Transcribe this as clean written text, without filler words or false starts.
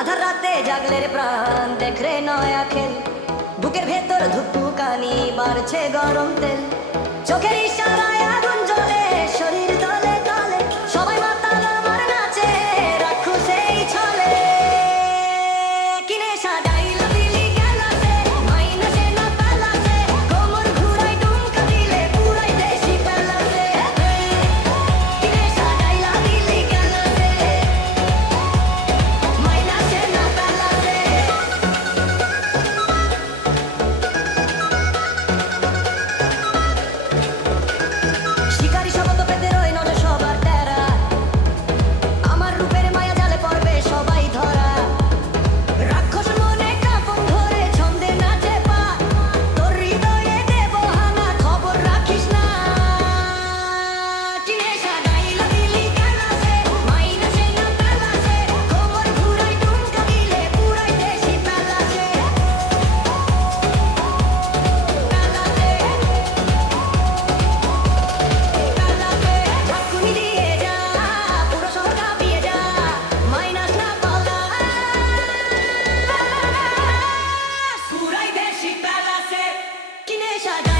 আধার রাতে জাগলে রে প্রাণ দেখ রে নয়া খেল, বুকের ভেতর ধুকপুকানি বাড়ছে গরম তেল, চোখের ইশারায় আগুন জ্বলে শরীর দলে দলে, সবাই মাতাল আমার নাচে রাখু সেই ছলে। কিনে সাজাইলো দিলি গেলাসে মাইনাসে না পেলাসে, কোমর ঘুরাই ডুমকা দিলে পুরাই দেশি পেলাসে। কিনে সাজাইলো দিলি গেলাসে মাইনাসে না পেলাসে। শিকারি শব্দ পেতে রই নজর সবার টেরা, আমার রূপের মায়া জালে পড়বে সবাই ধরা। রাক্ষস মনে কাপড় ধরে ছন্দে নাচে পা, তোর হৃদয়ে দেব হানা খবর রাখিস না। কিনে সাজাইলো দিলি গেলাসে মাইনাসে না পেলাসে, কোমর ঘুরাই ডুমকা দিলে পুরাই দেশি পেলাসে। ঝাঁকুনি দিয়ে যা পুরো শহর কাঁপিয়ে যা, মাইনাস না পলাশ পুরাই দেশি পেলাসে। কিনে সাজা